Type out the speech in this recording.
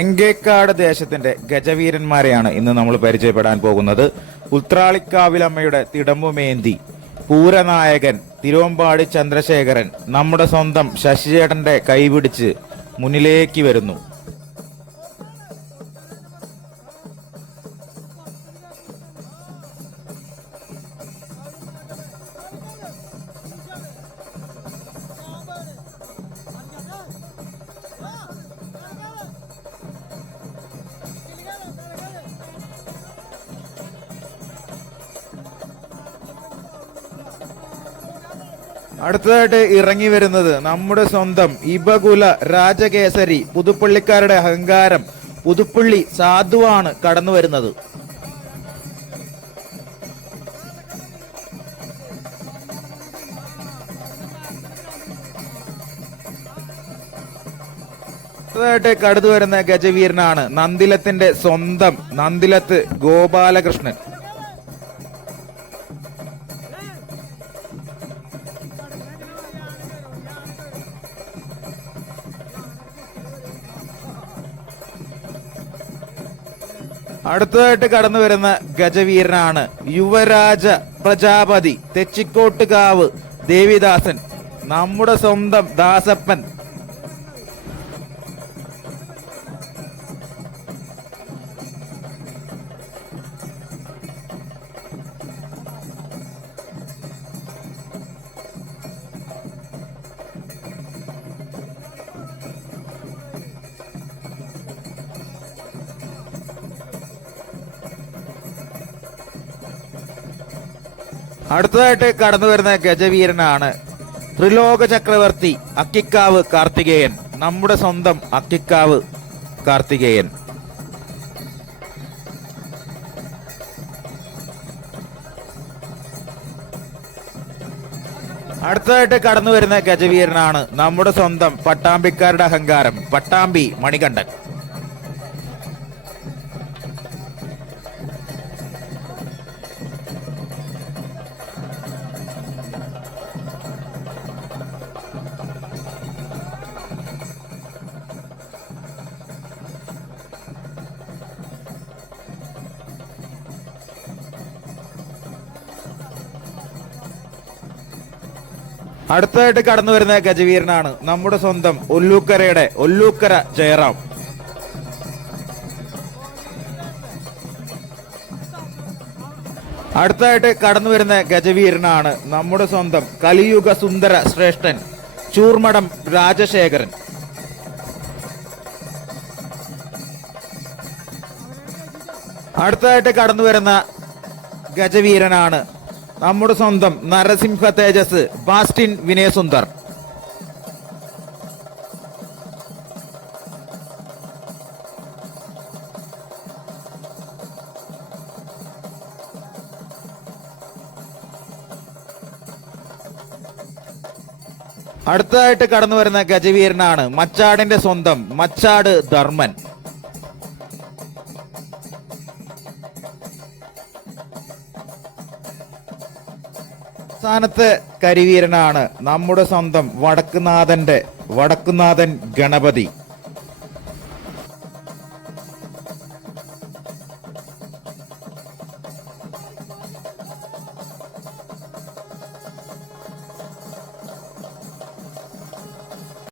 എങ്കേക്കാട് ദേശത്തിന്റെ ഗജവീരന്മാരെയാണ് ഇന്ന് നമ്മൾ പരിചയപ്പെടാൻ പോകുന്നത്. ഉത്രാളിക്കാവിലമ്മയുടെ തിടമ്പുമേന്തി പൂരനായകൻ തിരുവമ്പാടി ചന്ദ്രശേഖരൻ നമ്മുടെ സ്വന്തം ശശിചേട്ടന്റെ കൈപിടിച്ച് മുന്നിലേക്ക് വരുന്നു. അടുത്തതായിട്ട് ഇറങ്ങി വരുന്നത് നമ്മുടെ സ്വന്തം ഇബകുല രാജകേസരി പുതുപ്പള്ളിക്കാരുടെ അഹങ്കാരം പുതുപ്പള്ളി സാധുവാണ് കടന്നു വരുന്നത്. അടുത്തതായിട്ട് കടന്നു വരുന്ന ഗജവീരനാണ് നന്ദിലത്തിന്റെ സ്വന്തം നന്ദിലത്ത് ഗോപാലകൃഷ്ണൻ. അടുത്തതായിട്ട് കടന്നു വരുന്ന ഗജവീരനാണ് യുവരാജ പ്രജാപതി തെച്ചിക്കോട്ടുകാവ് ദേവിദാസൻ. നമ്മുടെ സ്വന്തം ദാസപ്പൻ അടുത്തതായിട്ട് കടന്നു വരുന്ന ഗജവീരനാണ് ത്രിലോക ചക്രവർത്തി അക്കിക്കാവ് കാർത്തികേയൻ. നമ്മുടെ സ്വന്തം അക്കിക്കാവ് കാർത്തികേയൻ. അടുത്തതായിട്ട് കടന്നു വരുന്ന ഗജവീരനാണ് നമ്മുടെ സ്വന്തം പട്ടാമ്പിക്കാരുടെ അഹങ്കാരം. പട്ടാമ്പി മണികണ്ഠൻ. അടുത്തതായിട്ട് കടന്നു വരുന്ന ഗജവീരനാണ് നമ്മുടെ സ്വന്തം ഒല്ലൂക്കരയുടെ ഒല്ലൂക്കര ജയറാം. അടുത്തതായിട്ട് കടന്നു വരുന്ന ഗജവീരനാണ് നമ്മുടെ സ്വന്തം കലിയുഗ സുന്ദര ശ്രേഷ്ഠൻ ചൂർമടം രാജശേഖരൻ. അടുത്തതായിട്ട് കടന്നു വരുന്ന ഗജവീരനാണ് നമ്മുടെ സ്വന്തം നരസിംഹ തേജസ് ബാസ്റ്റിൻ വിനയസുന്ദർ. അടുത്തതായിട്ട് കടന്നു വരുന്ന ഗജവീരനാണ് മച്ചാടിന്റെ സ്വന്തം മച്ചാട് ധർമ്മൻ. സ്ഥാനത്ത് കരിവീരനാണ് നമ്മുടെ സ്വന്തം വടക്കുനാഥന്റെ വടക്കുനാഥൻ ഗണപതി.